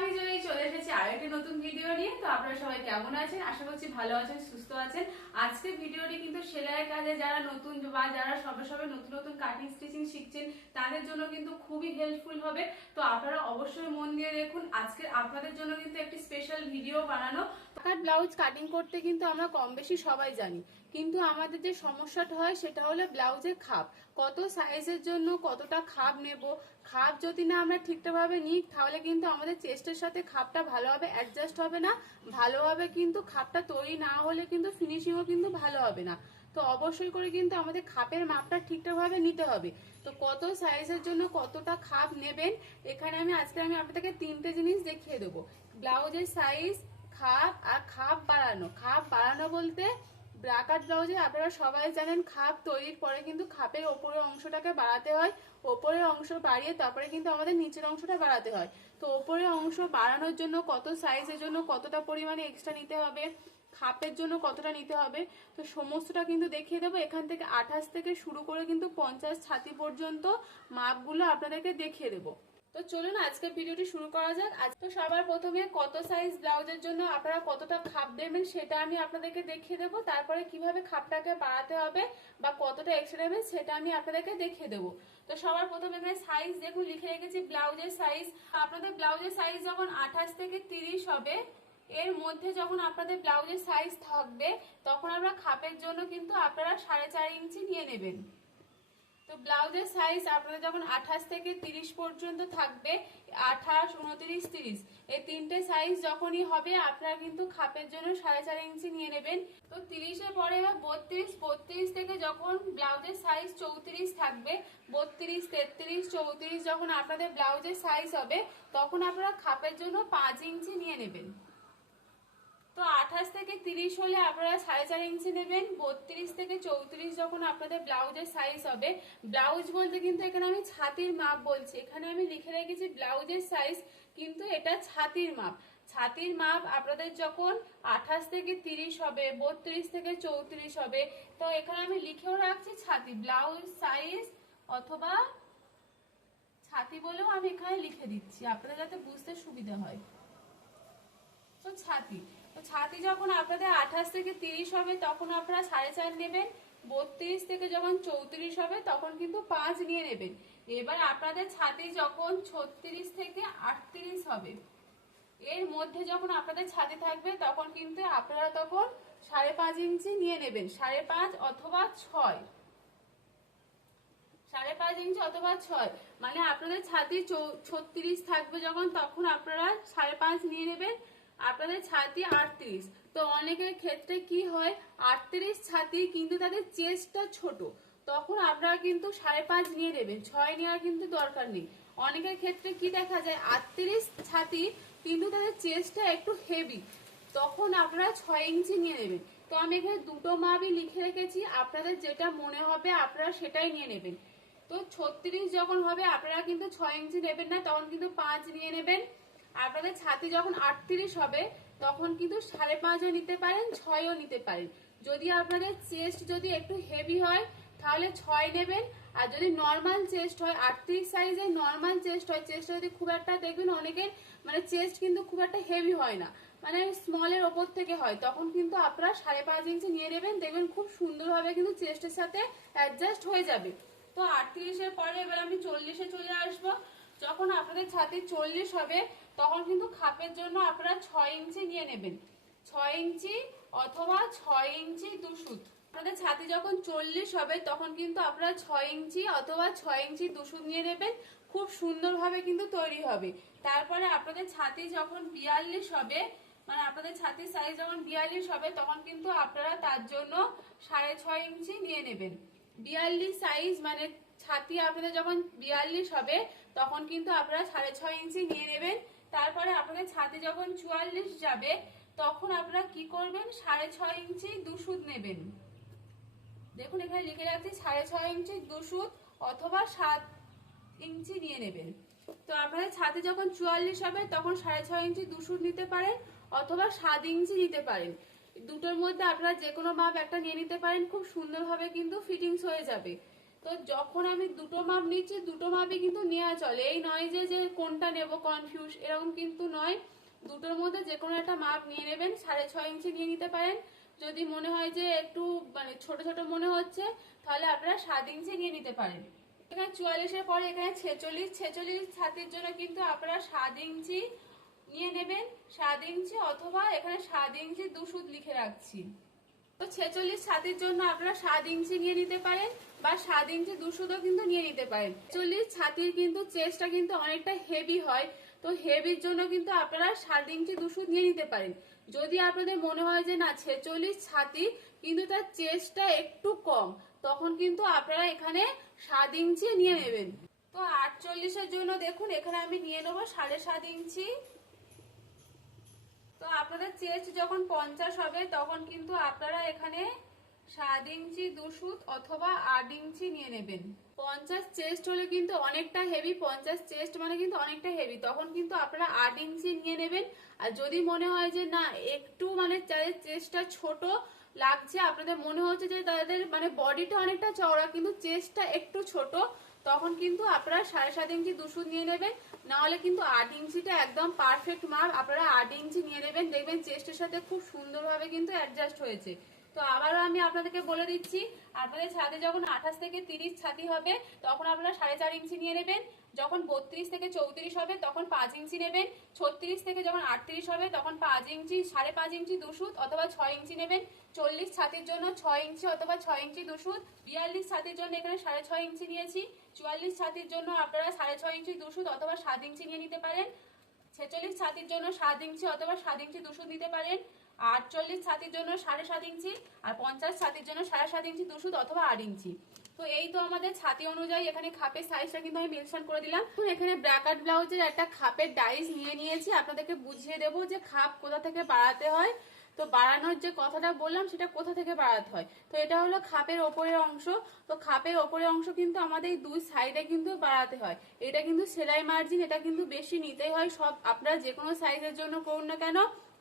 আমি জয়ী চলে এসেছি আর একটা নতুন ভিডিও নিয়ে। তো আপনারা সবাই কেমন আছেন? আশা করছি ভালো আছেন, সুস্থ আছেন। আজকে ভিডিওটি কিন্তু সেলাইয়ের কাজে যারা নতুন বা যারা সবে সবে নতুন নতুন কাটিং স্টিচিং শিখছেন, তাদের জন্য কিন্তু খুবই হেল্পফুল হবে। তো আপনারা অবশ্যই মন দিয়ে দেখুন। আজকে আপনাদের জন্য কিন্তু একটি স্পেশাল ভিডিও বানানো। কাট ব্লাউজ কাটিং করতে কিন্তু আমরা কম বেশি সবাই জানি। কিন্তু আমাদের যে সমস্যাটা হয় সেটা হলো ব্লাউজের খাপ। কত সাইজের জন্য কতটা খাপ নেব? খাপ যদি না আমরা ঠিকঠাকভাবে নিই, তাহলে কিন্তু আমাদের চেস্টের সাথে খাপটা ভালোভাবে অ্যাডজাস্ট হবে না। ভালোভাবে কিন্তু খাপটা তৈরি না হলে কিন্তু ফিনিশিংও কিন্তু ভালো হবে না। তো অবশ্যই করে কিন্তু আমাদের খাপের মাপটা ঠিকঠাকভাবে নিতে হবে। তো কত সাইজের জন্য কতটা খাপ নেবেন? এখানে আমি, আজকে আমি আপনাদেরকে তিনটে জিনিস দেখিয়ে দেবো। ব্লাউজের সাইজ খাপ আর খাপ বাড়ানো। খাপ বাড়ানো বলতে ব্রাকাট ব্লাউজে আপনারা সবাই জানেন, খাপ তৈরির পরে কিন্তু খাপের ওপরের অংশটাকে বাড়াতে হয়, ওপরের অংশ বাড়িয়ে তারপরে কিন্তু আমাদের নিচের অংশটা বাড়াতে হয়। তো ওপরের অংশ বাড়ানোর জন্য কত সাইজের জন্য কতটা পরিমাণে এক্সট্রা নিতে হবে, খাপের জন্য কতটা নিতে হবে, তো সমস্তটা কিন্তু দেখিয়ে দেবো। এখান থেকে আঠাশ থেকে শুরু করে কিন্তু পঞ্চাশ ছাতি পর্যন্ত মাপগুলো আপনাদেরকে দেখিয়ে দেবো। তো চলুন আজকে ভিডিওটি শুরু করা যাক। আজ তো সবার প্রথমে কত সাইজ ব্লাউজের জন্য আপনারা কতটা খাপ দেবেন সেটা আমি আপনাদেরকে দেখিয়ে দেবো। তারপরে কীভাবে খাপটাকে বাড়াতে হবে বা কতটা এক্সট্রা নেবেন সেটা আমি আপনাদেরকে দেখিয়ে দেবো। তো সবার প্রথমে এখানে সাইজ দেখুন, লিখে রেখেছি ব্লাউজের সাইজ আপনাদের ব্লাউজের সাইজ যখন আঠাশ থেকে তিরিশ হবে, এর মধ্যে যখন আপনাদের ব্লাউজের সাইজ থাকবে, তখন আমরা খাপের জন্য কিন্তু আপনারা সাড়ে চার ইঞ্চি নিয়ে নেবেন। তো ব্লাউজের সাইজ আপনাদের যখন আঠাশ থেকে তিরিশ পর্যন্ত থাকবে, আঠাশ, উনত্রিশ, তিরিশ, এই তিনটে সাইজ যখনই হবে, আপনারা কিন্তু খাপের জন্য সাড়ে চার ইঞ্চি নিয়ে নেবেন। তো তিরিশের পরে বত্রিশ বত্রিশ থেকে যখন ব্লাউজের সাইজ চৌত্রিশ থাকবে, বত্রিশ, তেত্রিশ, চৌত্রিশ যখন আপনাদের ব্লাউজের সাইজ হবে, তখন আপনারা খাপের জন্য পাঁচ ইঞ্চি নিয়ে নেবেন। আঠাশ থেকে তিরিশ হলে আপনারা সাড়ে চার ইঞ্চি নেবেন, বত্রিশ থেকে চৌত্রিশ যখন আপনাদের ব্লাউজের সাইজ হবে। ব্লাউজ বলতে কিন্তু এখানে আমি ছাতির মাপ বলছি। এখানে আমি লিখে রেখেছি ব্লাউজের সাইজ কিন্তু এটা ছাতির মাপ। ছাতির মাপ আপনাদের যখন আঠাশ থেকে তিরিশ হবে, বত্রিশ থেকে চৌত্রিশ হবে, তো এখানে আমি লিখেও রাখছি ছাতি। ব্লাউজ সাইজ অথবা ছাতি বলেও আমি এখানে লিখে দিচ্ছি। আপনাদের যাতে বুঝতে সুবিধা হয়। তো ছাতি। তো ছাতি যখন আপনাদের আঠাশ থেকে তিরিশ হবে, তখন আপনারা সাড়ে চার নেবেন। বত্রিশ থেকে যখন চৌত্রিশ হবে, তখন কিন্তু পাঁচ নিয়ে নেবেন। এবার আপনাদের ছাতি যখন ছত্রিশ থেকে আটত্রিশ হবে, এর মধ্যে যখন আপনাদের ছাতি থাকবে, তখন কিন্তু আপনারা তখন সাড়ে পাঁচ ইঞ্চি নিয়ে নেবেন। সাড়ে পাঁচ অথবা ছয়। সাড়ে পাঁচ ইঞ্চি অথবা ছয়। মানে আপনাদের ছাতি ছত্রিশ থাকবে যখন, তখন আপনারা সাড়ে পাঁচ নিয়ে নেবেন। আপনাদের ছাতি আটত্রিশ। তো অনেকের ক্ষেত্রে কি হয়, আটত্রিশ ছাতি কিন্তু তাদের চেস্টটা ছোট। তখন আপনারা কিন্তু সাড়ে পাঁচ নিয়ে নেবেন, ছয় নেওয়ার কিন্তু দরকার নেই। অনেকের ক্ষেত্রে কি দেখা যায়, আটত্রিশ ছাতি কিন্তু তাদের চেস্টটা একটু হেভি তখন আপনারা ছয় ইঞ্চি নিয়ে নেবেন। তো আমি এখানে দুটো মাপই লিখে রেখেছি, আপনাদের যেটা মনে হবে আপনারা সেটাই নিয়ে নেবেন। তো ছত্রিশ যখন হবে, আপনারা কিন্তু ছয় ইঞ্চি নেবেন না, তখন কিন্তু পাঁচ নিয়ে নেবেন। আপনাদের ছাতি যখন আটত্রিশ হবে, তখন কিন্তু সাড়ে পাঁচও নিতে পারেন, ছয়ও নিতে পারেন। যদি আপনাদের চেস্ট যদি একটু হেভি হয়, তাহলে ছয় নেবেন। আর যদি নর্মাল চেস্ট হয়, আটত্রিশ সাইজের নর্মাল চেস্ট হয়, চেস্ট যদি খুব একটা দেখবেন অনেকের মানে চেস্ট কিন্তু খুব একটা হেভি হয় না। মানে স্মলের ওপর থেকে হয়, তখন কিন্তু আপনারা সাড়ে পাঁচ ইঞ্চি নিয়ে নেবেন। দেখবেন খুব সুন্দরভাবে কিন্তু চেস্টের সাথে অ্যাডজাস্ট হয়ে যাবে। তো আটত্রিশের পরে এবার আমি চল্লিশে চলে আসব। যখন আপনাদের ছাতি চল্লিশ হবে, তখন কিন্তু খাপের জন্য আপনারা ছয় ইঞ্চি নিয়ে নেবেন। ছয় ইঞ্চি অথবা ছয় ইঞ্চি দুসুত আপনাদের ছাতি যখন চল্লিশ হবে, তখন কিন্তু আপনারা ছয় ইঞ্চি অথবা ছয় ইঞ্চি দুসুত নিয়ে নেবেন। খুব সুন্দরভাবে কিন্তু তৈরি হবে। তারপরে আপনাদের ছাতি যখন বিয়াল্লিশ হবে মানে আপনাদের ছাতির সাইজ যখন বিয়াল্লিশ হবে, তখন কিন্তু আপনারা তার জন্য সাড়ে ছয় ইঞ্চি নিয়ে নেবেন। বিয়াল্লিশ সাইজ মানে ছাতি আপনাদের যখন বিয়াল্লিশ হবে, তখন কিন্তু আপনারা সাড়ে ছয় ইঞ্চি নিয়ে নেবেন। তারপরে আপনাদের ছাতি যখন চুয়াল্লিশ যাবে, তখন আপনারা কি করবেন? সাড়ে ছয় ইঞ্চি দুসুদ নেবেন। দেখুন, এখানে লিখে রাখছি, সাড়ে ছয় ইঞ্চি দুসুদ অথবা সাত ইঞ্চি নিয়ে নেবেন। তো আপনাদের ছাতি যখন চুয়াল্লিশ হবে, তখন সাড়ে ছয় ইঞ্চি দুসুদ নিতে পারেন অথবা সাত ইঞ্চি নিতে পারেন। দুটোর মধ্যে আপনারা যে কোনো মাপ একটা নিয়ে নিতে পারেন, খুব সুন্দরভাবে কিন্তু ফিটিংস হয়ে যাবে। তো যখন আমি দুটো মাপ নিচ্ছি, দুটো মাপই কিন্তু নেওয়া চলে। এই নয় যে যে কোনটা নেব কনফিউজ এরকম কিন্তু নয়। দুটোর মধ্যে যে কোনো একটা মাপ নিয়ে নেবেন, সাড়ে ছয় ইঞ্চি নিয়ে নিতে পারেন। যদি মনে হয় যে একটু মানে ছোট ছোট মনে হচ্ছে, তাহলে আপনারা সাত ইঞ্চি নিয়ে নিতে পারেন। এখানে চুয়াল্লিশের পরে এখানে ছেচল্লিশ ছেচল্লিশ ছাতির জন্য কিন্তু আপনারা সাত ইঞ্চি নিয়ে নেবেন। সাত ইঞ্চি অথবা এখানে সাত ইঞ্চি দুশুদ লিখে রাখছি। তো ছেচল্লিশ ছাতির জন্য আপনারা সাত ইঞ্চি নিয়ে নিতে পারেন বা সাত ইঞ্চি দুশুদও কিন্তু নিয়ে নিতে পারেন। চল্লিশ ছাতির কিন্তু চেস্টটা কিন্তু অনেকটা হেভি হয়, তো হেভির জন্য কিন্তু আপনারা সাত ইঞ্চি দুশো নিয়ে নিতে পারেন। যদি আপনাদের মনে হয় যে না, ছেচল্লিশ ছাতি কিন্তু তার চেস্টটা একটু কম, তখন কিন্তু আপনারা এখানে সাত ইঞ্চি নিয়ে নেবেন। তো আটচল্লিশের জন্য দেখুন, এখানে আমি নিয়ে নেব সাড়ে সাত ইঞ্চি। তো আপনাদের চেস্ট যখন পঞ্চাশ হবে, তখন কিন্তু আপনারা এখানে সাত ইঞ্চি দুশুত অথবা আট ইঞ্চি নিয়ে নেবেন। পঞ্চাশ চেস্ট হলে কিন্তু অনেকটা হেভি পঞ্চাশ চেস্ট মানে কিন্তু অনেকটা হেভি তখন কিন্তু আপনারা আট ইঞ্চি নিয়ে নেবেন। আর যদি মনে হয় যে না, একটু মানে চেস্টটা ছোট লাগছে, আপনাদের মনে হচ্ছে যে তাদের মানে বডিটা অনেকটা চওড়া, কিন্তু চেস্টটা একটু ছোট, তখন কিন্তু আপনারা সাড়ে সাত ইঞ্চি দুশো নিয়ে নেবেন। নাহলে কিন্তু আট ইঞ্চিটা একদম পারফেক্ট মাপ আপনারা আট ইঞ্চি নিয়ে নেবেন। দেখবেন চেস্টের সাথে খুব সুন্দরভাবে কিন্তু অ্যাডজাস্ট হয়েছে। তো আবারও আমি আপনাদেরকে বলে দিচ্ছি, আপনাদের ছাদে যখন আঠাশ থেকে তিরিশ ছাতি হবে, তখন আপনারা সাড়ে চার ইঞ্চি নিয়ে নেবেন। যখন বত্রিশ থেকে চৌত্রিশ হবে, তখন পাঁচ ইঞ্চি নেবেন। ছত্রিশ থেকে যখন আটত্রিশ হবে, তখন পাঁচ ইঞ্চি, সাড়ে পাঁচ ইঞ্চি দুশুত অথবা ছয় ইঞ্চি নেবেন। চল্লিশ ছাতির জন্য ছয় ইঞ্চি অথবা ছয় ইঞ্চি দুশুত বিয়াল্লিশ ছাতির জন্য এখানে সাড়ে ছয় ইঞ্চি নিয়েছি। চুয়াল্লিশ ছাতির জন্য আপনারা সাড়ে ছয় ইঞ্চি দুশুত অথবা সাত ইঞ্চি নিয়ে নিতে পারেন। ছেচল্লিশ ছাতির জন্য সাত ইঞ্চি অথবা সাত ইঞ্চি দুশো দিতে পারেন, আটচল্লিশ ছাতির জন্য সাড়ে সাত ইঞ্চি, আর পঞ্চাশ ছাতির জন্য সাড়ে সাত ইঞ্চি দুশো অথবা আট ইঞ্চি। তো এই তো আমাদের ছাতি অনুযায়ী এখানে খাপের সাইজটা কিন্তু আমি মেনশন করে দিলাম। তো এখানে ব্র্যাকেট ব্লাউজের একটা খাপের ডাইস নিয়ে নিয়েছি। আপনাদেরকে বুঝিয়ে দেবো যে খাপ কোথা থেকে বাড়াতে হয়। তো বাড়ানোর যে কথাটা বললাম, সেটা কোথা থেকে বাড়াতে হয়? তো এটা হলো খাপের ওপরের অংশ। তো খাপের ওপরের অংশ কিন্তু আমাদের দুই সাইডে কিন্তু বাড়াতে হয়। এটা কিন্তু সেলাই মার্জিন এটা কিন্তু বেশি নিতেই হয়। সব আপনারা যে কোনো সাইজের জন্য করুন না কেন,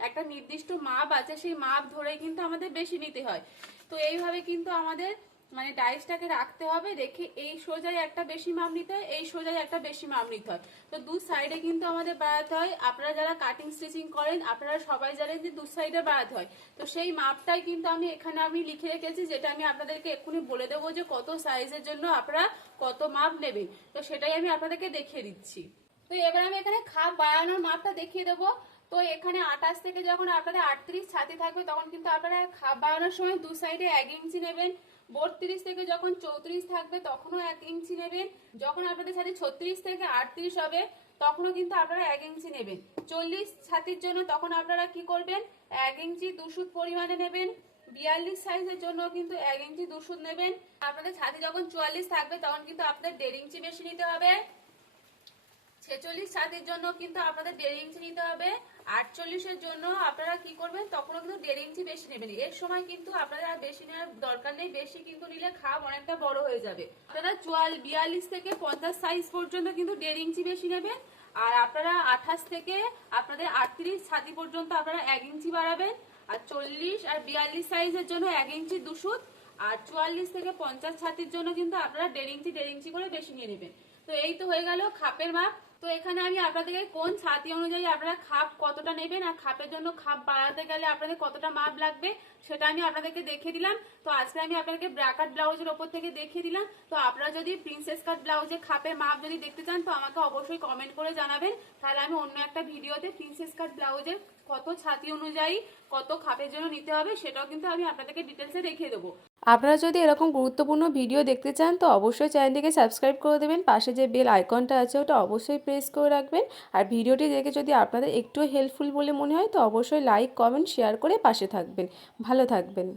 একটা নির্দিষ্ট মাপ আছে, সেই মাপ ধরেই কিন্তু আমাদের বেশি নিতে হয়। তো এইভাবে কিন্তু আমাদের মানে ডাইসটাকে রাখতে হবে, রেখে এই সোজায় একটা বেশি মাপ নিতে হয়, এই সোজায় একটা বেশি মাপ নিতে হয়। তো দু সাইডে কিন্তু আমাদের বাড়াতে হয়। আপনারা যারা কাটিং স্টিচিং করেন, আপনারা সবাই জানেন যে দু সাইডে বাড়াতে হয়। তো সেই মাপটাই কিন্তু আমি এখানে আমি লিখে রেখেছি, যেটা আমি আপনাদেরকে এক্ষুনি বলে দেবো যে কত সাইজের জন্য আপনারা কত মাপ নেবেন। তো সেটাই আমি আপনাদেরকে দেখিয়ে দিচ্ছি। তো এবার আমি এখানে খাপ বাড়ানোর মাপটা দেখিয়ে দেবো। তো এখানে আঠাশ থেকে যখন আপনাদের আটত্রিশ ছাতি থাকবে, তখন কিন্তু আপনারা খাপ বাড়ানোর সময় দু সাইডে এক ইঞ্চি নেবেন। বত্রিশ থেকে যখন চৌত্রিশ থাকবে, তখনও এক ইঞ্চি নেবেন। যখন আপনাদের সাথে ছত্রিশ থেকে আটত্রিশ হবে, তখনও কিন্তু আপনারা এক ইঞ্চি নেবেন। চল্লিশ ছাতির জন্য তখন আপনারা কি করবেন? এক ইঞ্চি দুশুদ পরিমাণে নেবেন। বিয়াল্লিশ সাইজের জন্য কিন্তু এক ইঞ্চি দুশুদ নেবেন। আপনাদের ছাতি যখন চুয়াল্লিশ থাকবে, তখন কিন্তু আপনাদের দেড় ইঞ্চি বেশি নিতে হবে। ছেচল্লিশ ছাতির জন্য কিন্তু আপনাদের দেড় ইঞ্চি নিতে হবে, আটচল্লিশের জন্য আপনারা কি করবেন, তখনও কিন্তু দেড় ইঞ্চি বেশি নেবেন। এর সময় কিন্তু আপনাদের আর বেশি নেওয়ার দরকার নেই, বেশি কিন্তু নিলে খাপ অনেকটা বড় হয়ে যাবে। আপনারা চুয়াল বিয়াল্লিশ থেকে পঞ্চাশ সাইজ পর্যন্ত কিন্তু দেড় ইঞ্চি বেশি নেবেন, আর আপনারা আঠাশ থেকে আপনাদের আটত্রিশ ছাতি পর্যন্ত আপনারা এক ইঞ্চি বাড়াবেন, আর চল্লিশ আর বিয়াল্লিশ সাইজের জন্য এক ইঞ্চি দুশুদ আর চুয়াল্লিশ থেকে পঞ্চাশ ছাতির জন্য কিন্তু আপনারা দেড় ইঞ্চি দেড় ইঞ্চি করে বেশি নিয়ে নেবেন। তো এই তো হয়ে গেল খাপের মাপ। তো এখানে আমি আপনাদেরকে কোন ছাতি অনুযায়ী আপনারা খাপ কতটা নেবেন আর খাপের জন্য খাপ বাড়াতে গেলে আপনাদের কতটা মাপ লাগবে, সেটা আমি আপনাদেরকে দেখিয়ে দিলাম। তো আজকে আমি আপনাদেরকে ব্র্যাকাট ব্লাউজের ওপর থেকে দেখিয়ে দিলাম। তো আপনারা যদি প্রিন্সেস কাট ব্লাউজে খাপের মাপ যদি দেখতে চান, তো আমাকে অবশ্যই কমেন্ট করে জানাবেন। তাহলে আমি অন্য একটা ভিডিওতে প্রিন্সেস কাট ব্লাউজের কত ছাতি অনুযায়ী কত খাপের জন্য নিতে হবে সেটাও কিন্তু আমি আপনাদেরকে ডিটেলসে দেখিয়ে দেবো। আপনারা যদি এরকম গুরুত্বপূর্ণ ভিডিও দেখতে চান, তো অবশ্যই চ্যানেলটিকে সাবস্ক্রাইব করে দেবেন। পাশে যে বেল আইকনটা আছে, ওটা অবশ্যই প্রেস করে রাখবেন। আর ভিডিওটি দেখে যদি আপনাদের একটু হেল্পফুল বলে মনে হয়, তো অবশ্যই লাইক কমেন্ট শেয়ার করে পাশে থাকবেন। ভালো থাকবেন।